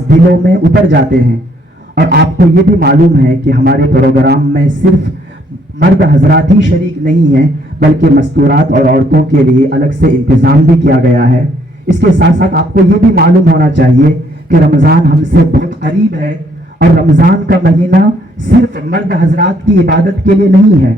الفاظ دلوں میں اتر جاتے ہیں۔ اور آپ کو یہ بھی معلوم ہے کہ ہمارے پروگرام میں صرف مرد حضرات ہی شریک نہیں ہیں، بلکہ مستورات اور عورتوں کے لیے الگ سے انتظام بھی کیا گیا ہے۔ اس کے ساتھ ساتھ آپ کو یہ بھی معلوم ہونا چاہیے کہ رمضان ہم سے بہت قریب ہے، اور رمضان کا مہینہ صرف مرد حضرات کی عبادت کے لیے نہیں ہے،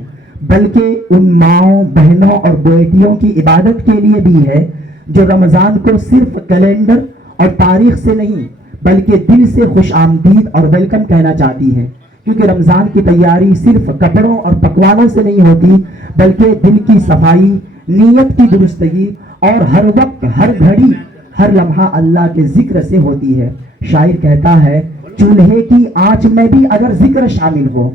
بلکہ ان ماؤں، بہنوں اور بیٹیوں کی عبادت کے لیے بھی ہے جو رمضان کو صرف کیلنڈر اور تاریخ سے نہیں بلکہ دل سے خوش آمدید اور ویلکم کہنا چاہتی ہے، کیونکہ رمضان کی تیاری صرف کپڑوں اور پکوانوں سے نہیں ہوتی، بلکہ دل کی صفائی، نیت کی درستگی اور ہر وقت، ہر گھڑی، ہر لمحہ اللہ کے ذکر سے ہوتی ہے۔ شاعر کہتا ہے، چولہے کی آنچ میں بھی اگر ذکر شامل ہو،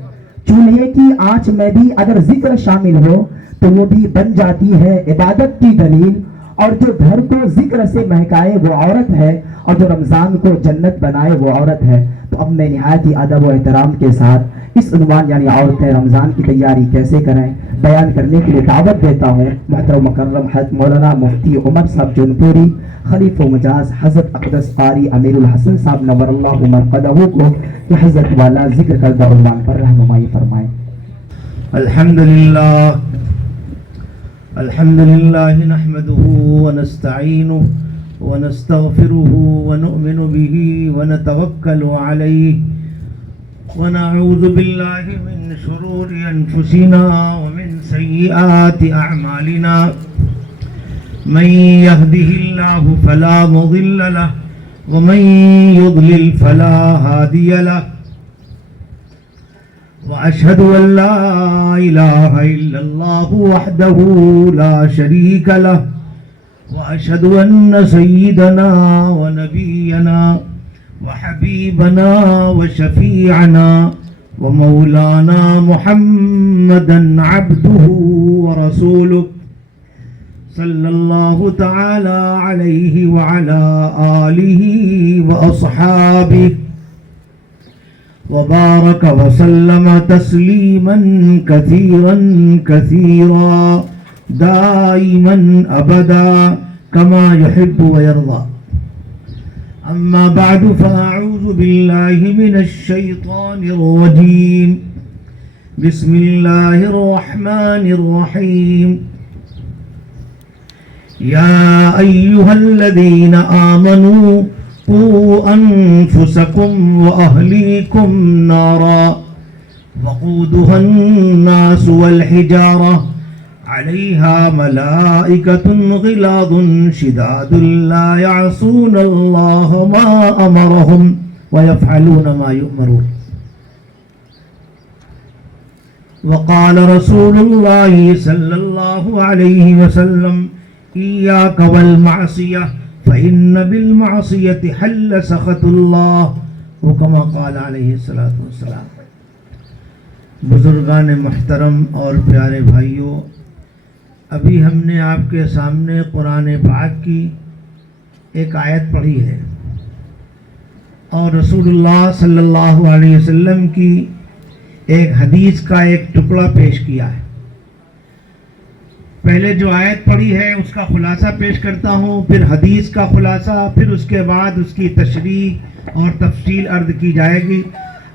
چولہے کی آنچ میں بھی اگر ذکر شامل ہو تو وہ بھی بن جاتی ہے عبادت کی دلیل، اور جو گھر کو ذکر سے مہکائے وہ عورت ہے، اور جو رمضان کو جنت بنائے وہ عورت ہے۔ تو اب میں نہایت ہی ادب و احترام کے ساتھ اس عنوان یعنی عورتیں رمضان کی تیاری کیسے کریں بیان کرنے کے لیے دعوت دیتا ہوں محترم مکرم حضرت مولانا مفتی عمر صاحب جونپوری، خلیفہ مجاز حضرت اقدس قاری امیر الحسن صاحب نور اللہ مرقدہ کو، کہ حضرت والا ذکر کردہ عنوان پر رہنمائی فرمائیں۔ الحمد لله نحمده ونستعينه ونستغفره ونؤمن به ونتوكل عليه ونعوذ بالله من شرور أنفسنا ومن سيئات أعمالنا، من يهده الله فلا مضل له ومن يضلل فلا هادي له، وأشهد أن لا إله إلا الله وحده لا شريك له، وأشهد أن سيدنا ونبينا وحبيبنا وشفيعنا ومولانا محمدا عبده ورسوله صلى الله تعالى عليه وعلى آله وأصحابه وبارك وسلم تسليما كثيرا كثيرا دائما أبدا كما يحب ويرضى. أما بعد فأعوذ بالله من الشيطان الرجيم. بسم الله الرحمن الرحيم. يا أيها الذين آمنوا قوا أنفسكم وأهليكم نارا وقودها الناس والحجارة عليها ملائكة غلاظ شداد لا يعصون الله ما أمرهم ويفعلون ما يؤمرون. وقال رسول الله صلى الله عليه وسلم إياك والمعصية فإن بالمعصية حل سخط الله، وكما قال علیہ الصلاۃ والسلام. بزرگان محترم اور پیارے بھائیوں، ابھی ہم نے آپ کے سامنے قرآن پاک کی ایک آیت پڑھی ہے اور رسول اللہ صلی اللہ علیہ وسلم کی ایک حدیث کا ایک ٹکڑا پیش کیا ہے۔ پہلے جو آیت پڑھی ہے اس کا خلاصہ پیش کرتا ہوں، پھر حدیث کا خلاصہ، پھر اس کے بعد اس کی تشریح اور تفصیل عرض کی جائے گی۔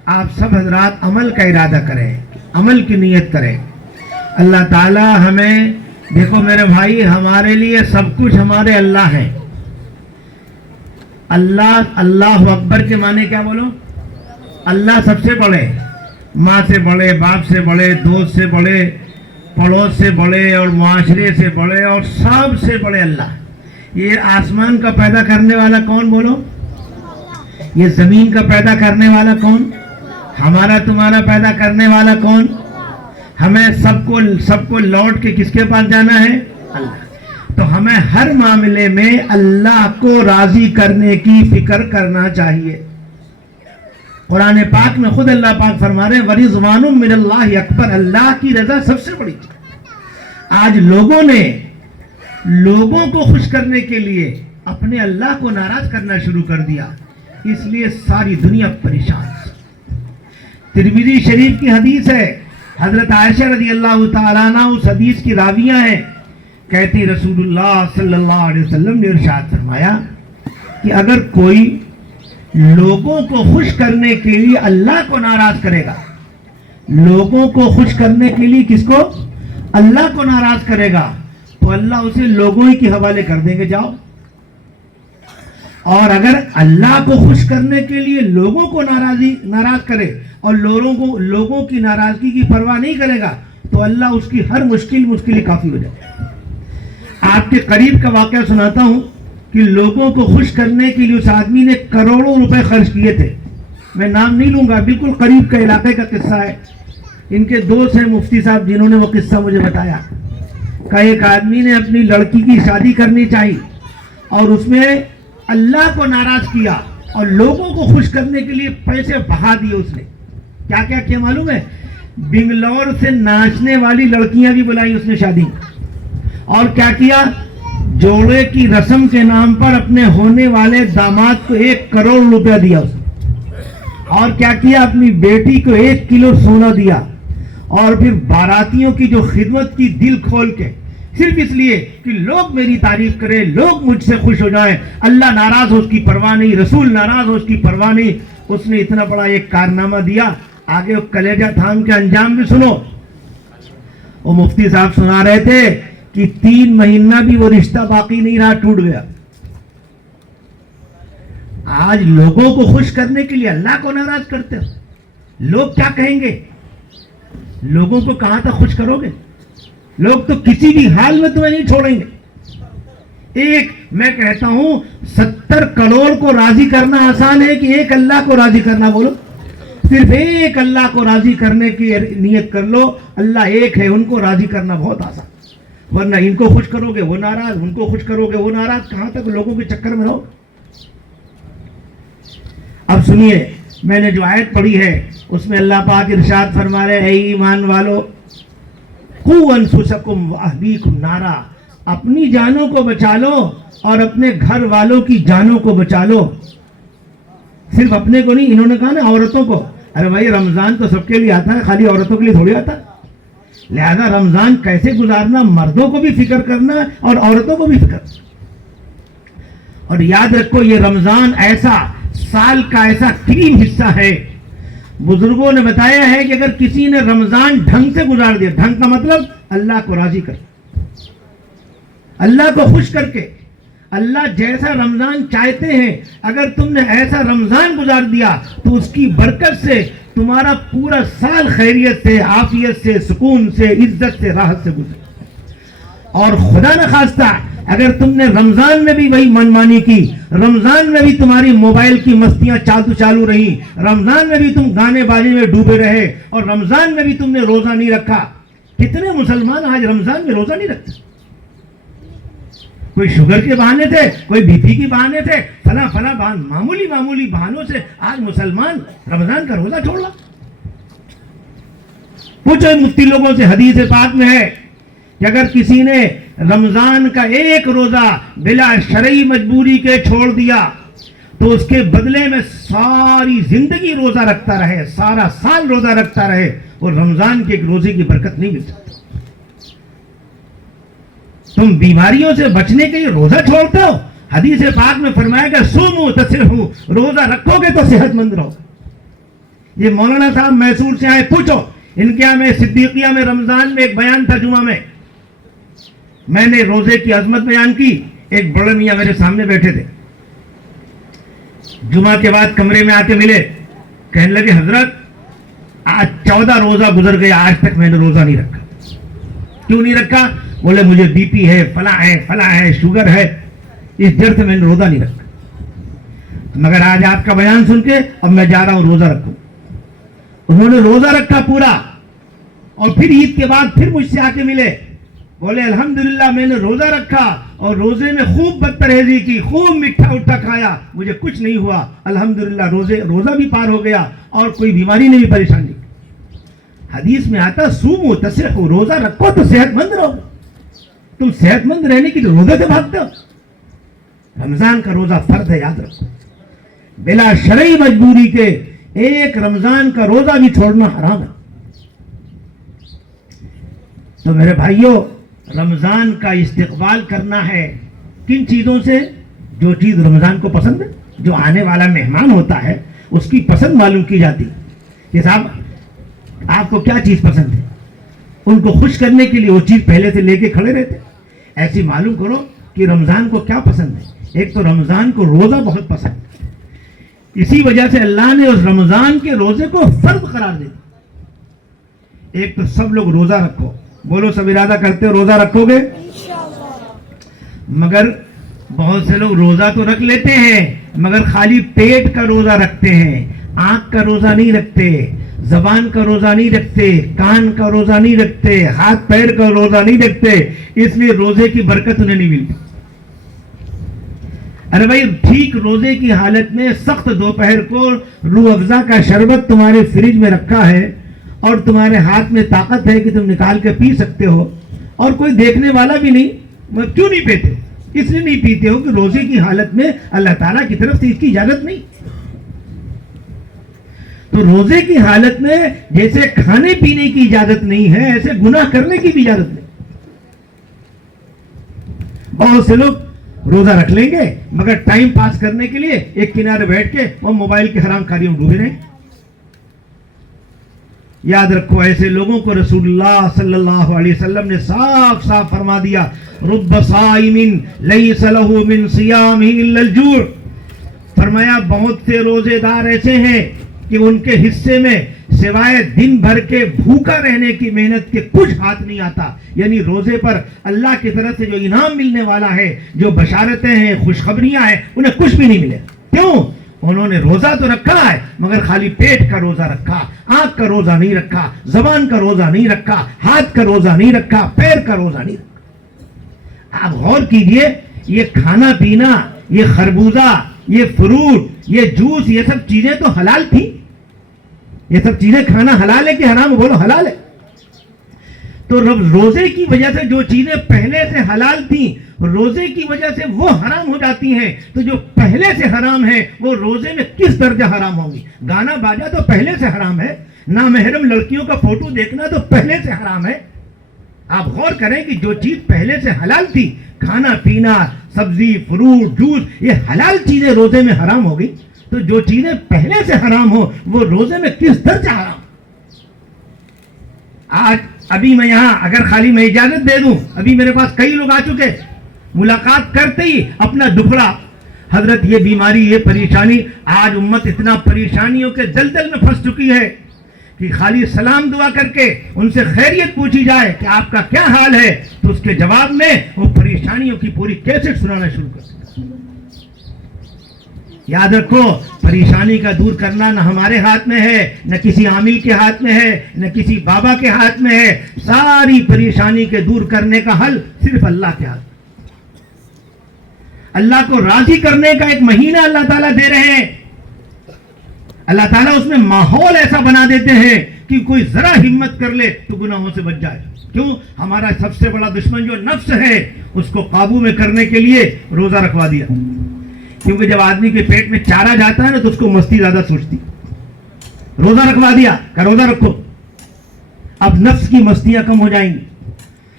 آپ سب حضرات عمل کا ارادہ کریں، عمل کی نیت کریں۔ اللہ تعالی ہمیں، دیکھو میرے بھائی، ہمارے لیے سب کچھ ہمارے اللہ ہیں۔ اللہ، اللہ اکبر کے معنی کیا بولو؟ اللہ سب سے بڑے، ماں سے بڑے، باپ سے بڑے، دوست سے بڑے، پڑوس سے بڑے اور معاشرے سے بڑے اور سب سے بڑے اللہ۔ یہ آسمان کا پیدا کرنے والا کون بولو؟ یہ زمین کا پیدا کرنے والا کون؟ ہمارا تمہارا پیدا کرنے والا کون؟ ہمیں سب کو لوٹ کے کس کے پاس جانا ہے؟ اللہ۔ تو ہمیں ہر معاملے میں اللہ کو راضی کرنے کی فکر کرنا چاہیے۔ قرآن پاک میں خود اللہ پاک فرما رہے ہیں وَرِضْوَانٌ مِّنَ اللَّهِ اکبر، اللہ کی رضا سب سے بڑی چیز۔ آج لوگوں نے لوگوں کو خوش کرنے کے لیے اپنے اللہ کو ناراض کرنا شروع کر دیا، اس لیے ساری دنیا پریشان۔ ترمذی شریف کی حدیث ہے، حضرت عائشہ رضی اللہ تعالیٰ عنہ اس حدیث کی راویہ ہیں، کہتی رسول اللہ صلی اللہ علیہ وسلم نے ارشاد فرمایا کہ اگر کوئی لوگوں کو خوش کرنے کے لیے اللہ کو ناراض کرے گا. لوگوں کو خوش کرنے کے لیے کس کو؟ اللہ کو ناراض کرے گا تو اللہ اسے لوگوں ہی کے حوالے کر دیں گے جاؤ. اور اگر اللہ کو خوش کرنے کے لیے لوگوں کو ناراض کرے اور لوگوں کی ناراضگی کی پرواہ نہیں کرے گا تو اللہ اس کی ہر مشکل کافی ہو جائے. آپ کے قریب کا واقعہ سناتا ہوں کہ لوگوں کو خوش کرنے کے لیے اس آدمی نے کروڑوں روپے خرچ کیے تھے. میں نام نہیں لوں گا، بالکل قریب کے علاقے کا قصہ ہے. ان کے دوست ہیں مفتی صاحب جنہوں نے وہ قصہ مجھے بتایا کہ ایک آدمی نے اپنی لڑکی کی شادی کرنی چاہی اور اس میں اللہ کو ناراض کیا اور لوگوں کو خوش کرنے کے لیے پیسے بہا دیے. اس نے کیا کیا معلوم ہے؟ بنگلور سے ناچنے والی لڑکیاں بھی بلائی اس نے شادی. اور کیا کیا؟ جوڑے کی رسم کے نام پر اپنے ہونے والے داماد کو 1 کروڑ روپیہ دیا اس نے. اور کیا کیا؟ اپنی بیٹی کو 1 کلو سونا دیا. اور پھر باراتیوں کی جو خدمت کی دل کھول کے، صرف اس لیے کہ لوگ میری تعریف کریں، لوگ مجھ سے خوش ہو جائیں. اللہ ناراض ہو اس کی پرواہ نہیں، رسول ناراض ہو اس کی پرواہ نہیں. اس نے اتنا بڑا ایک کارنامہ دیا. آگے وہ کلیجہ تھام کے انجام بھی سنو. وہ مفتی صاحب سنا رہے تھے کہ 3 مہینہ بھی وہ رشتہ باقی نہیں رہا، ٹوٹ گیا. آج لوگوں کو خوش کرنے کے لیے اللہ کو ناراض کرتے ہو. لوگ کیا کہیں گے؟ لوگوں کو کہاں تک خوش کرو گے؟ لوگ تو کسی بھی حال میں تمہیں نہیں چھوڑیں گے. میں کہتا ہوں 70 کروڑ کو راضی کرنا آسان ہے کہ 1 اللہ کو راضی کرنا. بولو، صرف 1 اللہ کو راضی کرنے کی نیت کر لو. اللہ ایک ہے، ان کو راضی کرنا بہت آسان. ورنہ ان کو خوش کرو گے وہ ناراض، ان کو خوش کرو گے وہ ناراض. کہاں تک لوگوں کے چکر میں رہو. اب سنیے، میں نے جو آیت پڑھی ہے اس میں اللہ پاک ارشاد فرما رہے، اے ایمان والو، قوا انفسکم واہلیکم نارا، اپنی جانوں کو بچا لو اور اپنے گھر والوں کی جانوں کو بچا لو. صرف اپنے کو نہیں، انہوں نے کہا نا عورتوں کو. ارے بھائی رمضان تو سب کے لیے آتا ہے، خالی عورتوں کے لیے تھوڑی آتا. لہذا رمضان کیسے گزارنا، مردوں کو بھی فکر کرنا اور عورتوں کو بھی فکر. اور یاد رکھو، یہ رمضان ایسا سال کا ایسا کریم حصہ ہے. بزرگوں نے بتایا ہے کہ اگر کسی نے رمضان ڈھنگ سے گزار دیا، ڈھنگ کا مطلب اللہ کو راضی کر، اللہ کو خوش کر کے، اللہ جیسا رمضان چاہتے ہیں اگر تم نے ایسا رمضان گزار دیا تو اس کی برکت سے تمہارا پورا سال خیریت سے، عافیت سے، سکون سے، عزت سے، راحت سے گزرے. اور خدا نہ خواستہ اگر تم نے رمضان میں بھی وہی منمانی کی، رمضان میں بھی تمہاری موبائل کی مستیاں چالو رہی، رمضان میں بھی تم گانے بازی میں ڈوبے رہے اور رمضان میں بھی تم نے روزہ نہیں رکھا. کتنے مسلمان آج رمضان میں روزہ نہیں رکھتے؟ کوئی شوگر کے بہانے تھے، کوئی بی پی کے بہانے تھے، فلاں معمولی بہانوں سے آج مسلمان رمضان کا روزہ چھوڑ رہا. پوچھو مفتی لوگوں سے، حدیث پاک میں ہے کہ اگر کسی نے رمضان کا 1 روزہ بلا شرعی مجبوری کے چھوڑ دیا تو اس کے بدلے میں ساری زندگی روزہ رکھتا رہے، سارا سال روزہ رکھتا رہے، اور رمضان کے ایک روزے کی برکت نہیں مل سکتی. تم بیماریوں سے بچنے کے لیے روزہ چھوڑتے ہو. حدیث پاک میں فرمایا کہ صوموا تصحوا، روزہ رکھو گے تو صحت مند رہو. یہ مولانا صاحب میسور سے آئے، پوچھو ان کے یہاں میں صدیقیہ میں رمضان میں ایک بیان تھا جمعہ میں نے روزے کی عظمت بیان کی. ایک بڑے میاں میرے سامنے بیٹھے تھے، جمعہ کے بعد کمرے میں آ کے ملے، کہنے لگے حضرت آج 14 روزہ گزر گیا، آج تک میں نے روزہ نہیں رکھا. کیوں نہیں رکھا؟ بولے مجھے بی پی ہے، فلاں ہے، شوگر ہے، اس ڈر سے میں نے روزہ نہیں رکھا. مگر آج آپ کا بیان سن کے اب میں جا رہا ہوں روزہ رکھوں. انہوں نے روزہ رکھا پورا، اور پھر عید کے بعد پھر مجھ سے آ کے ملے، بولے الحمدللہ میں نے روزہ رکھا اور روزے میں خوب بدپرہیزی کی، خوب میٹھا اٹھا کھایا، مجھے کچھ نہیں ہوا، الحمدللہ روزہ بھی پار ہو گیا اور کوئی بیماری نہیں، پریشانی. حدیث میں آتا صوموا تصحوا، روزہ رکھو تو صحت مند رہو. تم صحت مند رہنے کی روزے سے بھاگتے ہو. رمضان کا روزہ فرض ہے، یاد رکھو. بلا شرعی مجبوری کے 1 رمضان کا روزہ بھی چھوڑنا حرام ہے. تو میرے بھائیوں، رمضان کا استقبال کرنا ہے کن چیزوں سے؟ جو چیز رمضان کو پسند ہے. جو آنے والا مہمان ہوتا ہے اس کی پسند معلوم کی جاتی کہ صاحب آپ کو کیا چیز پسند ہے، ان کو خوش کرنے کے لیے وہ چیز پہلے سے لے کے کھڑے رہتے. ایسی معلوم کرو کہ رمضان کو کیا پسند ہے. ایک تو رمضان کو روزہ بہت پسند ہے، اسی وجہ سے اللہ نے اس رمضان کے روزے کو فرض قرار دیا. ایک تو سب لوگ روزہ رکھو، بولو سب ارادہ کرتے ہو روزہ رکھو گے؟ مگر بہت سے لوگ روزہ تو رکھ لیتے ہیں مگر خالی پیٹ کا روزہ رکھتے ہیں، آنکھ کا روزہ نہیں رکھتے، زبان کا روزہ نہیں رکھتے، کان کا روزہ نہیں رکھتے، ہاتھ پیر کا روزہ نہیں رکھتے، اس لیے روزے کی برکت انہیں نہیں ملتی. ارے بھائی ٹھیک روزے کی حالت میں سخت دوپہر کو روح افزا کا شربت تمہارے فریج میں رکھا ہے اور تمہارے ہاتھ میں طاقت ہے کہ تم نکال کے پی سکتے ہو اور کوئی دیکھنے والا بھی نہیں، کیوں نہیں پیتے؟ اس لیے نہیں پیتے ہو کہ روزے کی حالت میں اللہ تعالیٰ کی طرف سے اس کی اجازت نہیں. تو روزے کی حالت میں جیسے کھانے پینے کی اجازت نہیں ہے ایسے گناہ کرنے کی بھی اجازت نہیں. بہت سے لوگ روزہ رکھ لیں گے مگر ٹائم پاس کرنے کے لیے ایک کنارے بیٹھ کے وہ موبائل کے حرام کاریوں میں ڈوبے رہیں. یاد رکھو ایسے لوگوں کو رسول اللہ صلی اللہ علیہ وسلم نے صاف صاف فرما دیا رب صائم لیس له من صیامہ الا الجوع. فرمایا بہت سے روزے دار ایسے ہیں کہ ان کے حصے میں سوائے دن بھر کے بھوکا رہنے کی محنت کے کچھ ہاتھ نہیں آتا. یعنی روزے پر اللہ کی طرف سے جو انعام ملنے والا ہے، جو بشارتیں ہیں، خوشخبریاں ہیں، انہیں کچھ بھی نہیں ملے. کیوں؟ انہوں نے روزہ تو رکھا ہے مگر خالی پیٹ کا روزہ رکھا، آنکھ کا روزہ نہیں رکھا، زبان کا روزہ نہیں رکھا، ہاتھ کا روزہ نہیں رکھا، پیر کا روزہ نہیں رکھا. آپ غور کیجئے یہ کھانا پینا، یہ خربوزہ، یہ فروٹ، یہ جوس، یہ سب چیزیں تو حلال تھی. یہ سب چیزیں کھانا حلال ہے کہ حرام؟ بولو حلال ہے. تو روزے کی وجہ سے جو چیزیں پہلے سے حلال تھیں روزے کی وجہ سے وہ حرام ہو جاتی ہیں. تو جو پہلے سے حرام ہے وہ روزے میں کس درجہ حرام ہوں گی؟ گانا باجا تو پہلے سے حرام ہے، نامحرم لڑکیوں کا فوٹو دیکھنا تو پہلے سے حرام ہے. آپ غور کریں کہ جو چیز پہلے سے حلال تھی، کھانا پینا، سبزی، فروٹ، جوس، یہ حلال چیزیں روزے میں حرام ہو گئی. تو جو چیزیں پہلے سے حرام ہو وہ روزے میں کس درجہ حرام؟ آج ابھی میں یہاں اگر خالی میں اجازت دے دوں، ابھی میرے پاس کئی لوگ آ چکے، ملاقات کرتے ہی اپنا دکھڑا، حضرت یہ بیماری، یہ پریشانی. آج امت اتنا پریشانیوں کے دلدل میں پھنس چکی ہے کہ خالی سلام دعا کر کے ان سے خیریت پوچھی جائے کہ آپ کا کیا حال ہے تو اس کے جواب میں وہ پریشانیوں کی پوری کیسٹ سنانا شروع کر دیں. یاد رکھو پریشانی کا دور کرنا نہ ہمارے ہاتھ میں ہے، نہ کسی عامل کے ہاتھ میں ہے، نہ کسی بابا کے ہاتھ میں ہے. ساری پریشانی کے دور کرنے کا حل صرف اللہ کے ہاتھ. اللہ کو راضی کرنے کا ایک مہینہ اللہ تعالیٰ دے رہے ہیں. اللہ تعالیٰ اس میں ماحول ایسا بنا دیتے ہیں کہ کوئی ذرا ہمت کر لے تو گناہوں سے بچ جائے. کیوں؟ ہمارا سب سے بڑا دشمن جو نفس ہے اس کو قابو میں کرنے کے لیے روزہ رکھوا دیا. کیونکہ جب آدمی کے پیٹ میں چارہ جاتا ہے نا تو اس کو مستی زیادہ سوچتی. روزہ رکھوا دیا کہ روزہ رکھو. اب نفس کی مستیاں کم ہو جائیں گی.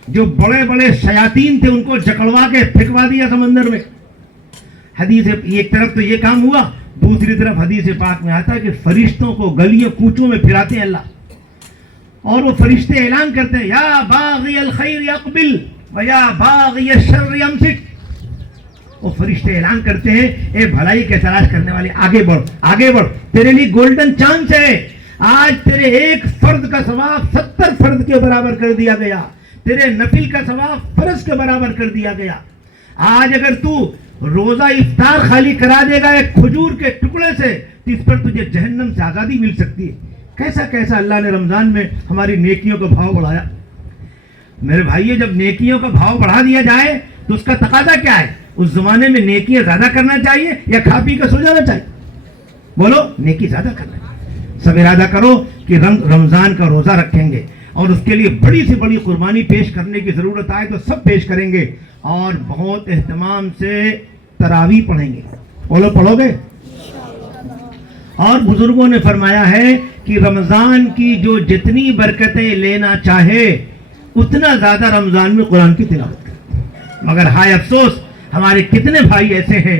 جو بڑے بڑے شیاطین تھے ان کو جکڑوا کے پھینکوا دیا سمندر میں. حدیث ایک طرف تو یہ کام ہوا، دوسری طرف حدیث پاک میں آتا ہے کہ فرشتوں کو گلیوں کوچوں میں پھراتے ہیں اللہ، اور وہ فرشتے اعلان کرتے ہیں یا باغی الخیر اقبل و یا باغی الشر امسک. وہ فرشتے اعلان کرتے ہیں اے بھلائی کے تلاش کرنے والے آگے بڑھ، آگے بڑھ، تیرے لیے گولڈن چانس ہے. آج تیرے ایک فرد کا ثواب 70 فرد کے برابر کر دیا گیا، تیرے نفل کا ثواب فرض کے برابر کر دیا گیا. آج اگر تو روزہ افطار خالی کرا دے گا ایک کھجور کے ٹکڑے سے تو اس پر تجھے جہنم سے آزادی مل سکتی ہے. کیسا کیسا اللہ نے رمضان میں ہماری نیکیوں کا بھاؤ بڑھایا. میرے بھائیو جب نیکیوں کا بھاؤ بڑھا دیا جائے تو اس کا تقاضا کیا ہے؟ اس زمانے میں نیکیاں زیادہ کرنا چاہیے یا کھا پی کے سو جانا چاہیے؟ بولو نیکی زیادہ کرنا چاہیے. سب ارادہ کرو کہ رمضان کا روزہ رکھیں گے اور اس کے لیے بڑی سے بڑی قربانی پیش کرنے کی ضرورت آئے تو سب پیش کریں گے اور بہت اہتمام سے تراویح پڑھیں گے. بولو پڑھو گے؟ اور بزرگوں نے فرمایا ہے کہ رمضان کی جو جتنی برکتیں لینا چاہے اتنا زیادہ رمضان میں قرآن کی تلاوت کرے. مگر ہائے افسوس ہمارے کتنے بھائی ایسے ہیں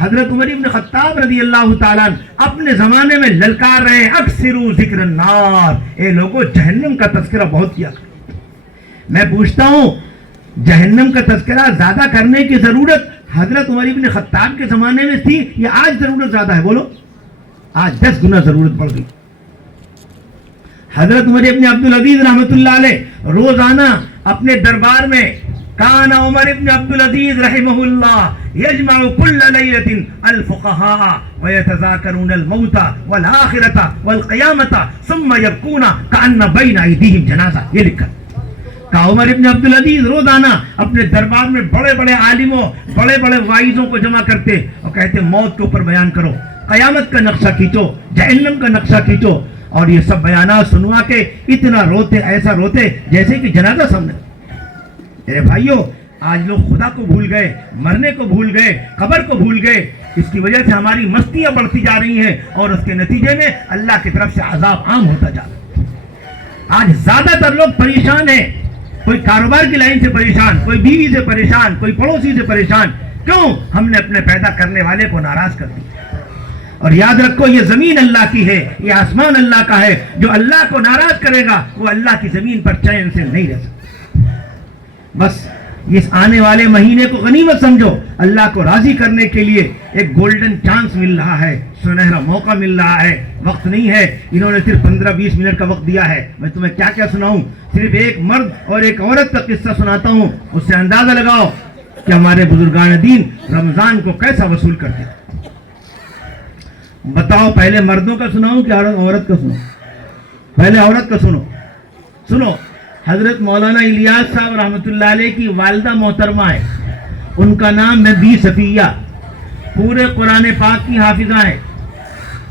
حضرت عمر ابن خطاب رضی اللہ تعالیٰ اپنے زمانے میں للکار رہے ہیں اکثروا ذکر النار، اے لوگوں جہنم کا تذکرہ بہت کیا کرو۔ میں پوچھتا ہوں جہنم کا تذکرہ زیادہ کرنے کی ضرورت حضرت عمر ابن خطاب کے زمانے میں تھی یا آج ضرورت زیادہ ہے؟ بولو، آج 10 گنا ضرورت پڑ گئی۔ حضرت عمر ابن عبدالعزیز رحمۃ اللہ علیہ روزانہ اپنے دربار میں کان عمر ابن عبدالعزیز رحمہ اللہ یجمع کل لیلۃ الفقہاء ویتذاکرون الموت والآخرۃ والقیامۃ ثم یبکون کأن بین ایدیہم جنازہ، یہ لکھا کہ عمر ابن عبدالعزیز روزانہ اپنے دربار میں بڑے بڑے عالموں بڑے بڑے واعظوں کو جمع کرتے اور کہتے موت کے اوپر بیان کرو، قیامت کا نقشہ کھینچو، جہنم کا نقشہ کھینچو، اور یہ سب بیانات سنوا کے اتنا روتے، ایسا روتے جیسے کہ جنازہ سامنے۔ میرے بھائیوں، آج لوگ خدا کو بھول گئے، مرنے کو بھول گئے، قبر کو بھول گئے، اس کی وجہ سے ہماری مستیاں بڑھتی جا رہی ہیں اور اس کے نتیجے میں اللہ کی طرف سے عذاب عام ہوتا جا رہا ہے۔ آج زیادہ تر لوگ پریشان ہیں، کوئی کاروبار کی لائن سے پریشان، کوئی بیوی سے پریشان، کوئی پڑوسی سے پریشان، کیوں؟ ہم نے اپنے پیدا کرنے والے کو ناراض کر دیا۔ اور یاد رکھو یہ زمین اللہ کی ہے، یہ آسمان اللہ کا ہے، جو اللہ کو ناراض کرے گا وہ اللہ کی زمین پر چین سے نہیں رہ سکتا۔ بس اس آنے والے مہینے کو غنیمت سمجھو، اللہ کو راضی کرنے کے لیے ایک گولڈن چانس مل رہا ہے، سنہرا موقع مل رہا ہے، وقت نہیں ہے۔ انہوں نے صرف 15-20 منٹ کا وقت دیا ہے، میں تمہیں کیا کیا سناؤں؟ صرف ایک مرد اور ایک عورت کا قصہ سناتا ہوں، اس سے اندازہ لگاؤ کہ ہمارے بزرگان دین رمضان کو کیسا وصول کرتے ہیں۔ بتاؤ پہلے مردوں کا سناؤں کہ عورت کا سناؤں؟ پہلے عورت کا سنو۔ حضرت مولانا الیاس صاحب رحمۃ اللہ علیہ کی والدہ محترمہ ہے، ان کا نام ہے بی صفیہ، پورے قرآن پاک کی حافظہ ہیں۔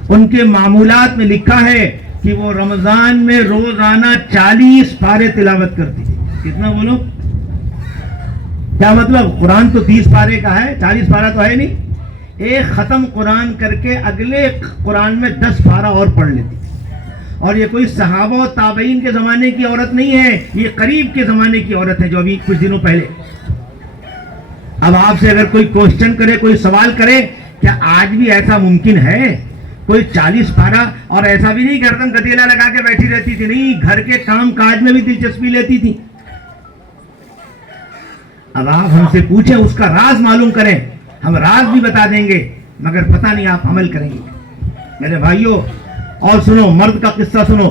ان کے معمولات میں لکھا ہے کہ وہ رمضان میں روزانہ 40 پارے تلاوت کرتی تھی۔ کتنا بولو؟ کیا مطلب؟ قرآن تو 30 پارے کا ہے، 40 پارہ تو ہے نہیں۔ ایک ختم قرآن کر کے اگلے قرآن میں 10 پارہ اور پڑھ لیتی، اور یہ کوئی صحابہ و تابعین کے زمانے کی عورت نہیں ہے، یہ قریب کے زمانے کی عورت ہے جو ابھی کچھ دنوں پہلے۔ اب آپ سے اگر کوئی کوشچن کرے، کوئی سوال کرے، کیا آج بھی ایسا ممکن ہے؟ کوئی 40 پارہ، اور ایسا بھی نہیں گردن گدیلا لگا کے بیٹھی رہتی تھی، نہیں، گھر کے کام کاج میں بھی دلچسپی لیتی تھی۔ اب آپ ہم سے پوچھیں، اس کا راز معلوم کریں، ہم راز بھی بتا دیں گے، مگر پتہ نہیں آپ عمل کریں گے۔ میرے بھائیوں، اور سنو، مرد کا قصہ سنو۔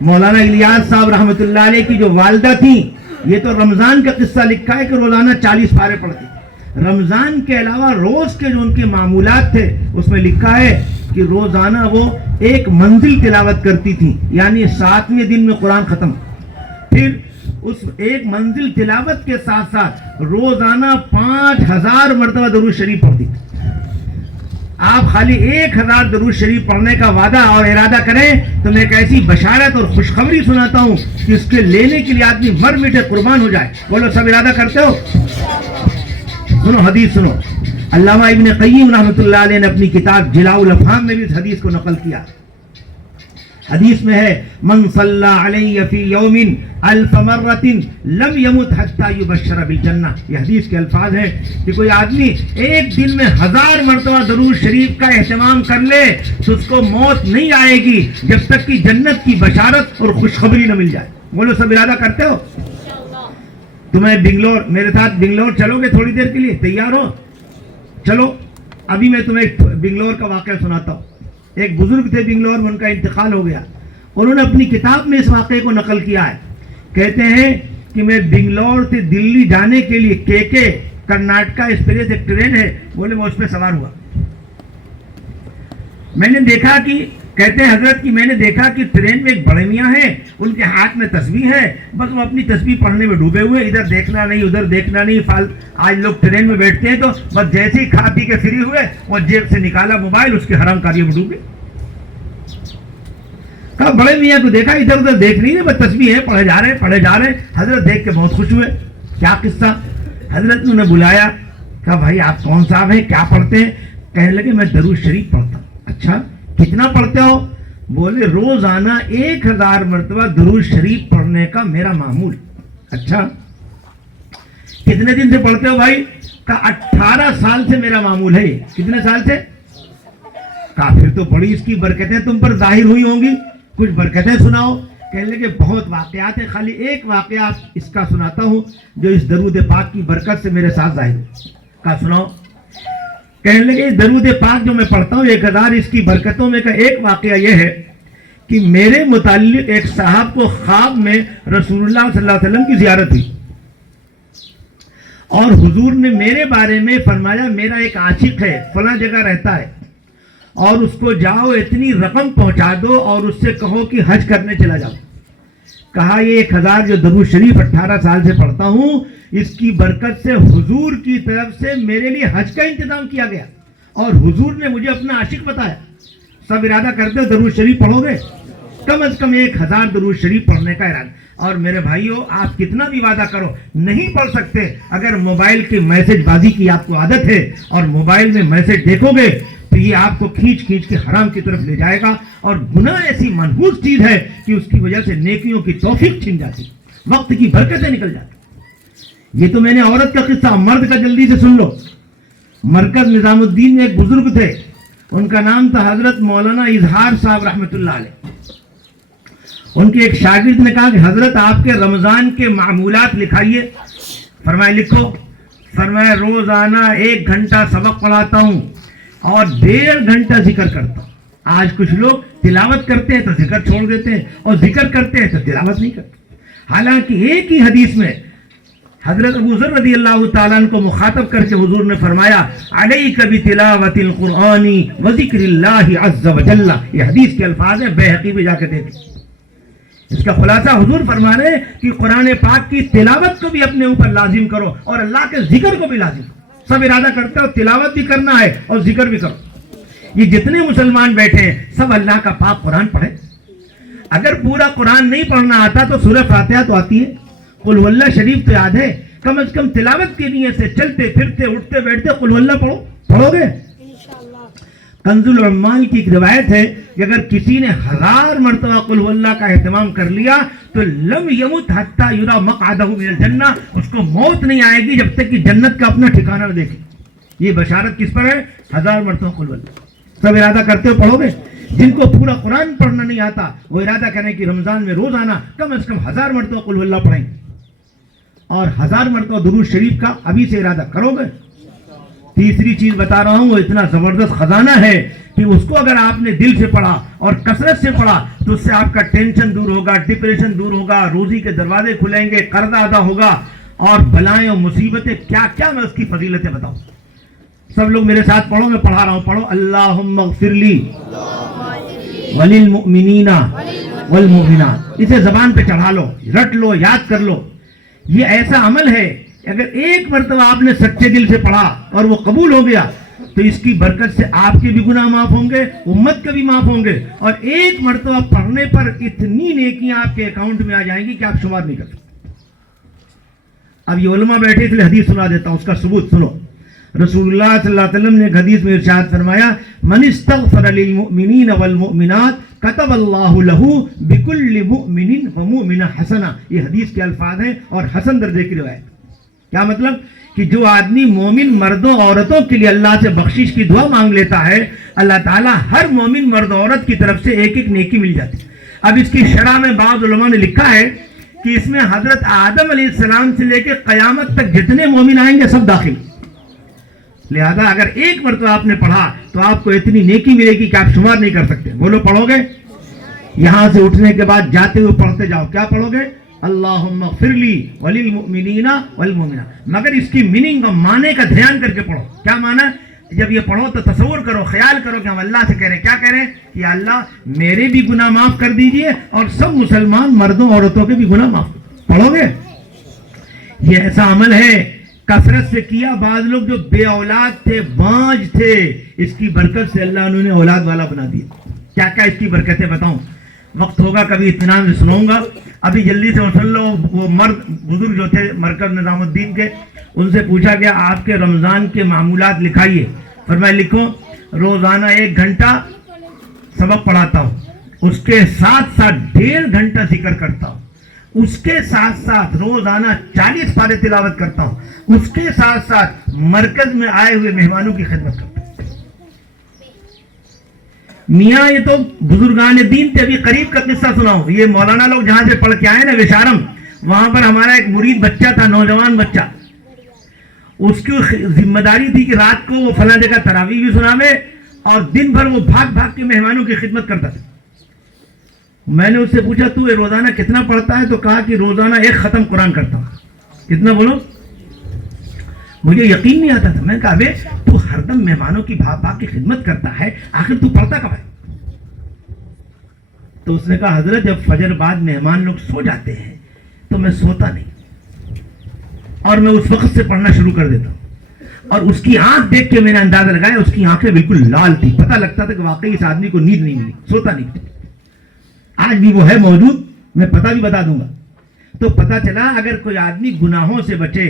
مولانا الیاس صاحب رحمۃ اللہ علیہ کی جو والدہ تھی، یہ تو رمضان کا قصہ لکھا ہے کہ روزانہ 40 پارے پڑھتی۔ رمضان کے علاوہ روز کے جو ان کے معمولات تھے، اس میں لکھا ہے کہ روزانہ وہ ایک منزل تلاوت کرتی تھی، یعنی 7ویں دن میں قرآن ختم، پھر اس ایک منزل تلاوت کے ساتھ ساتھ روزانہ 5000 مرتبہ درود شریف پڑھتی تھی۔ آپ خالی 1000 درود شریف پڑھنے کا وعدہ اور ارادہ کریں تو میں ایک ایسی بشارت اور خوشخبری سناتا ہوں کہ اس کے لینے کے لیے آدمی مر مٹے قربان ہو جائے۔ بولو، سب ارادہ کرتے ہو؟ سنو حدیث سنو۔ علامہ ابن قیم رحمۃ اللہ علیہ نے اپنی کتاب جلاء الافہام میں بھی اس حدیث کو نقل کیا۔ حدیث میں ہے، من صلی علی فی یوم 1000 مرۃ لم یمت حتی یبشر بالجنہ۔ یہ حدیث کے الفاظ ہیں کہ کوئی آدمی ایک دن میں 1000 مرتبہ درود شریف کا اہتمام کر لے تو اس کو موت نہیں آئے گی جب تک کہ جنت کی بشارت اور خوشخبری نہ مل جائے۔ بولو، سب ارادہ کرتے ہو؟ تمہیں بنگلور، میرے ساتھ بنگلور چلو گے تھوڑی دیر کے لیے؟ تیار ہو؟ چلو، ابھی میں تمہیں بنگلور کا واقعہ سناتا ہوں۔ ایک بزرگ تھے بنگلور میں، ان کا انتقال ہو گیا، انہوں نے اپنی کتاب میں اس واقعے کو نقل کیا ہے۔ کہتے ہیں کہ میں بنگلور سے دلی جانے کے لیے کے کرناٹکا ایکسپریس ایک ٹرین ہے، بولے میں اس پہ سوار ہوا۔ میں نے دیکھا کہ، کہتے ہیں حضرت، کہ میں نے دیکھا کہ ٹرین میں ایک بڑے میاں ہیں، ان کے ہاتھ میں تسبیح ہے، بس وہ اپنی تسبیح پڑھنے میں ڈوبے ہوئے، ادھر دیکھنا نہیں ادھر دیکھنا نہیں۔ آج لوگ ٹرین میں بیٹھتے ہیں تو بس جیسے ہی کھا پی کے فری ہوئے، وہ جیب سے نکالا موبائل، اس کے حرام کاریوں میں ڈوبے۔ کہا بڑے میاں کو دیکھا ادھر ادھر دیکھ نہیں رہے، بس تسبیح ہے، پڑھے جا رہے ہیں۔ حضرت دیکھ کے بہت خوش ہوئے، کیا قصہ؟ حضرت نے انہیں بلایا، کہا بھائی آپ کون صاحب ہیں، کیا پڑھتے ہیں؟ کہنے لگے میں درود شریف پڑھتا ہوں۔ اچھا، کتنا پڑھتے ہو؟ بولے روزانہ 1000 مرتبہ درود شریف پڑھنے کا میرا معمول۔ اچھا، کتنے دن سے پڑھتے ہو بھائی؟ کا 18 سال سے میرا معمول ہے. کتنے سال سے؟ کہا پھر تو بڑی اس کی برکتیں تم پر ظاہر ہوئی ہوں گی, کچھ برکتیں سناؤ. کہنے لگے بہت واقعات ہیں, خالی ایک واقعہ اس کا سناتا ہوں جو اس درود پاک کی برکت سے میرے ساتھ ظاہر ہو. کہا سناؤ. کہنے لگے اس درود پاک جو میں پڑھتا ہوں 1000 اس کی برکتوں میں کا ایک واقعہ یہ ہے کہ میرے متعلق ایک صاحب کو خواب میں رسول اللہ صلی اللہ علیہ وسلم کی زیارت ہوئی اور حضور نے میرے بارے میں فرمایا میرا ایک عاشق ہے فلاں جگہ رہتا ہے اور اس کو جاؤ اتنی رقم پہنچا دو اور اس سے کہو کہ حج کرنے چلا جاؤ. کہا یہ 1000 جو درود شریف 18 سال سے پڑھتا ہوں اس کی برکت سے حضور کی طرف سے میرے لیے حج کا انتظام کیا گیا اور حضور نے مجھے اپنا عاشق بتایا. سب ارادہ کرتے ہو درود شریف پڑھو گے, کم از کم 1000 درود شریف پڑھنے کا ارادہ. اور میرے بھائیو آپ کتنا بھی وعدہ کرو نہیں پڑھ سکتے. اگر موبائل کی میسج بازی کی آپ کو عادت ہے اور موبائل میں میسج دیکھو گے تو یہ آپ کو کھینچ کے حرام کی طرف لے جائے گا اور گناہ ایسی منحوس چیز ہے کہ اس کی وجہ سے نیکیوں کی توفیق چھن جاتی, وقت کی برکتیں نکل جاتی. یہ تو میں نے عورت کا قصہ, مرد کا جلدی سے سن لو. مرکز نظام الدین میں ایک بزرگ تھے, ان کا نام تھا حضرت مولانا اظہار صاحب رحمۃ اللہ علیہ. ان کے ایک شاگرد نے کہا کہ حضرت آپ کے رمضان کے معمولات لکھائیے. فرمائے لکھو. فرمائے روزانہ 1 گھنٹہ سبق پڑھاتا ہوں اور 1.5 گھنٹہ ذکر کرتا ہوں. آج کچھ لوگ تلاوت کرتے ہیں تو ذکر چھوڑ دیتے ہیں اور ذکر کرتے ہیں تو تلاوت نہیں کرتے. حالانکہ ایک ہی حدیث میں حضرت ابو ذر رضی اللہ تعالیٰ عنہ کو مخاطب کر کے حضور نے فرمایا علیک بتلاوت القرآن وذکر اللہ عز وجل. یہ حدیث کے الفاظ ہیں, بیہقی میں جا کے دیکھیں. اس کا خلاصہ حضور فرما رہے ہیں کہ قرآن پاک کی تلاوت کو بھی اپنے اوپر لازم کرو اور اللہ کے ذکر کو بھی لازم کرو. سب ارادہ کرتے ہو تلاوت بھی کرنا ہے اور ذکر بھی کرو. یہ جتنے مسلمان بیٹھے ہیں سب اللہ کا پاک قرآن پڑھے. اگر پورا قرآن نہیں پڑھنا آتا تو سورہ فاتحہ تو آتی ہے, قل هو اللہ شریف تو یاد ہے, کم از کم تلاوت کی نیت سے چلتے پھرتے اٹھتے بیٹھتے قل هو اللہ پڑھو گے. کنز العمال کی ایک روایت ہے کہ اگر کسی نے 1000 مرتبہ قل هو اللہ کا اہتمام کر لیا تو لم یمت حتی یرا مقعدہ من الجنہ, اس کو موت نہیں آئے گی جب تک کہ جنت کا اپنا ٹھکانہ نہ دیکھے. یہ بشارت کس پر ہے؟ 1000 مرتبہ قل هو اللہ. سب ارادہ کرتے ہو پڑھو گے. جن کو پورا قرآن پڑھنا نہیں آتا وہ ارادہ کریں کہ رمضان میں روزانہ کم از کم 1000 مرتبہ قل هو اللہ پڑھیں اور 1000 مرتبہ درود شریف کا ابھی سے ارادہ کرو گے. تیسری چیز بتا رہا ہوں, وہ اتنا زبردست خزانہ ہے کہ اس کو اگر آپ نے دل سے پڑھا اور کثرت سے پڑھا تو اس سے آپ کا ٹینشن دور ہوگا, ڈپریشن دور ہوگا, روزی کے دروازے کھلیں گے, قرض ادا ہوگا اور بلائیں اور مصیبتیں کیا کیا میں اس کی فضیلتیں بتاؤں. سب لوگ میرے ساتھ پڑھو, میں پڑھا رہا ہوں, پڑھو. اللہم اغفر لی وللمؤمنین والمؤمنات. اسے زبان پہ چڑھا لو, رٹ لو, یاد کر لو. یہ ایسا عمل ہے اگر ایک مرتبہ آپ نے سچے دل سے پڑھا اور وہ قبول ہو گیا تو اس کی برکت سے آپ کے بھی گناہ معاف ہوں گے, امت کے بھی معاف ہوں گے اور ایک مرتبہ پڑھنے پر اتنی نیکیاں آپ کے اکاؤنٹ میں آ جائیں گی کہ آپ شمار نہیں کر سکتے. اب یہ علماء بیٹھے اس لیے حدیث سنا دیتا ہوں, اس کا ثبوت سنو. رسول اللہ صلی اللہ علیہ وسلم نے ایک حدیث میں ارشاد فرمایا من استغفر للمؤمنین والمؤمنات کتب اللہ لہ بکل مؤمن ومؤمنہ حسنہ. یہ حدیث کے الفاظ ہیں اور حسن درجے کی روایت. کیا مطلب کہ جو آدمی مومن مردوں عورتوں کے لیے اللہ سے بخشش کی دعا مانگ لیتا ہے اللہ تعالیٰ ہر مومن مرد عورت کی طرف سے ایک ایک نیکی مل جاتی. اب اس کی شرح میں بعض علماء نے لکھا ہے کہ اس میں حضرت آدم علیہ السلام سے لے کے قیامت تک جتنے مومن آئیں گے سب داخل. لہذا اگر ایک مرتبہ آپ نے پڑھا تو آپ کو اتنی نیکی ملے گی کہ آپ شمار نہیں کر سکتے. بولو پڑھو گے. یہاں سے اٹھنے کے بعد جاتے ہوئے پڑھتے جاؤ. کیا پڑھو گے؟ اللہم اغفر لی وللمؤمنین والمؤمنات. مگر اس کی میننگ اور معنی کا دھیان کر کے پڑھو. کیا معنی؟ جب یہ پڑھو تو تصور کرو, خیال کرو کہ ہم اللہ سے کہہ رہے ہیں. کیا کہہ رہے ہیں؟ کہ اللہ میرے بھی گناہ معاف کر دیجئے اور سب مسلمان مردوں عورتوں کے بھی گناہ معاف. پڑھو گے. یہ ایسا عمل ہے کثرت سے کیا. بعض لوگ جو بے اولاد تھے, بانج تھے, اس کی برکت سے اللہ انہوں نے اولاد والا بنا دیا. کیا کیا اس کی برکتیں بتاؤں. وقت ہوگا کبھی اطمینان سے سناؤں گا. ابھی جلدی سے سن لو. وہ مرد بزرگ جو تھے مرکز نظام الدین کے, ان سے پوچھا گیا آپ کے رمضان کے معمولات لکھائیے. فرمایا لکھو روزانہ 1 گھنٹہ سبق پڑھاتا ہوں, اس کے ساتھ ساتھ 1.5 گھنٹہ ذکر کرتا ہوں اس کے ساتھ ساتھ روزانہ 40 پارے تلاوت کرتا ہوں، اس کے ساتھ ساتھ مرکز میں آئے ہوئے مہمانوں کی خدمت کرتا ہوں۔ میاں یہ تو بزرگان دین تھے، ابھی قریب کا قصہ سناؤں، یہ مولانا لوگ جہاں سے پڑھ کے آئے نا وشارم، وہاں پر ہمارا ایک مرید بچہ تھا، نوجوان بچہ، اس کی ذمہ داری تھی کہ رات کو وہ فلاں جگہ تراویح بھی سناوے اور دن بھر وہ بھاگ بھاگ کے مہمانوں کی خدمت کرتا تھا۔ میں نے اس سے پوچھا تو یہ روزانہ کتنا پڑھتا ہے؟ تو کہا کہ روزانہ 1 ختم قرآن کرتا ہوں۔ کتنا بولو؟ مجھے یقین نہیں آتا تھا، میں نے کہا بے تو ہر دم مہمانوں کی بھاگ بھاگ کی خدمت کرتا ہے، آخر تو پڑھتا کب ہے؟ تو اس نے کہا حضرت جب فجر بعد مہمان لوگ سو جاتے ہیں تو میں سوتا نہیں اور میں اس وقت سے پڑھنا شروع کر دیتا ہوں، اور اس کی آنکھ دیکھ کے میں نے اندازہ لگایا اس کی آنکھیں بالکل لال تھی، پتہ لگتا تھا کہ واقعی اس آدمی کو نیند نہیں ملی، سوتا نہیں۔ آج بھی وہ ہے موجود، میں پتہ بھی بتا دوں گا۔ تو پتہ چلا اگر کوئی آدمی گناہوں سے بچے،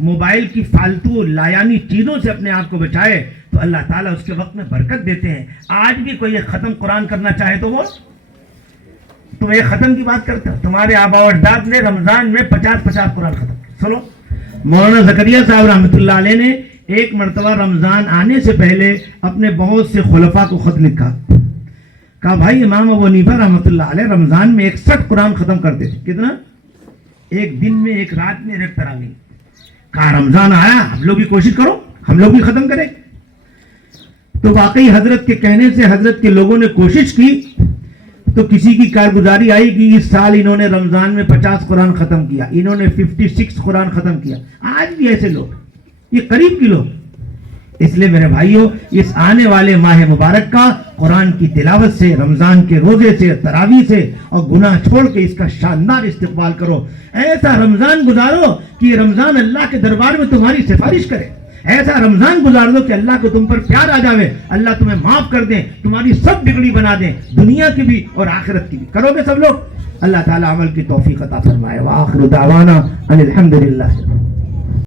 موبائل کی فالتو لایانی چیزوں سے اپنے آپ کو بچائے تو اللہ تعالیٰ اس کے وقت میں برکت دیتے ہیں۔ آج بھی کوئی ایک ختم قرآن کرنا چاہے تو وہ تم ایک ختم کی بات کرتے ہو، تمہارے آبا و اجداد نے رمضان میں 50 قرآن ختم کیے۔ سنو، مولانا زکریا صاحب رحمۃ اللہ علیہ نے ایک مرتبہ رمضان آنے سے پہلے اپنے بہت سے خلفاء کو خط لکھا، کہا بھائی امام ابو حنیفہ رحمۃ اللہ علیہ رمضان میں 61 قرآن ختم کرتے تھے۔ کتنا؟ ایک دن میں، ایک رات میں، ایک تراویح۔ کہا رمضان آیا، ہم لوگ بھی کوشش کرو، ہم لوگ بھی ختم کریں۔ تو واقعی حضرت کے کہنے سے حضرت کے لوگوں نے کوشش کی تو کسی کی کارگزاری آئی کہ اس سال انہوں نے رمضان میں 50 قرآن ختم کیا، انہوں نے 56 قرآن ختم کیا۔ آج بھی ایسے لوگ، یہ قریب کے لوگ۔ اس لیے میرے بھائیوں، اس آنے والے ماہ مبارک کا قرآن کی تلاوت سے، رمضان کے روزے سے، تراویح سے اور گناہ چھوڑ کے اس کا شاندار استقبال کرو۔ ایسا رمضان گزارو کہ یہ رمضان اللہ کے دربار میں تمہاری سفارش کرے، ایسا رمضان گزار دو کہ اللہ کو تم پر پیار آ جاوے، اللہ تمہیں معاف کر دیں، تمہاری سب بگڑی بنا دیں، دنیا کی بھی اور آخرت کی بھی۔ کرو گے سب لوگ؟ اللہ تعالیٰ عمل کی توفیق عطا فرمائے۔ وآخر دعوانا ان الحمدللہ۔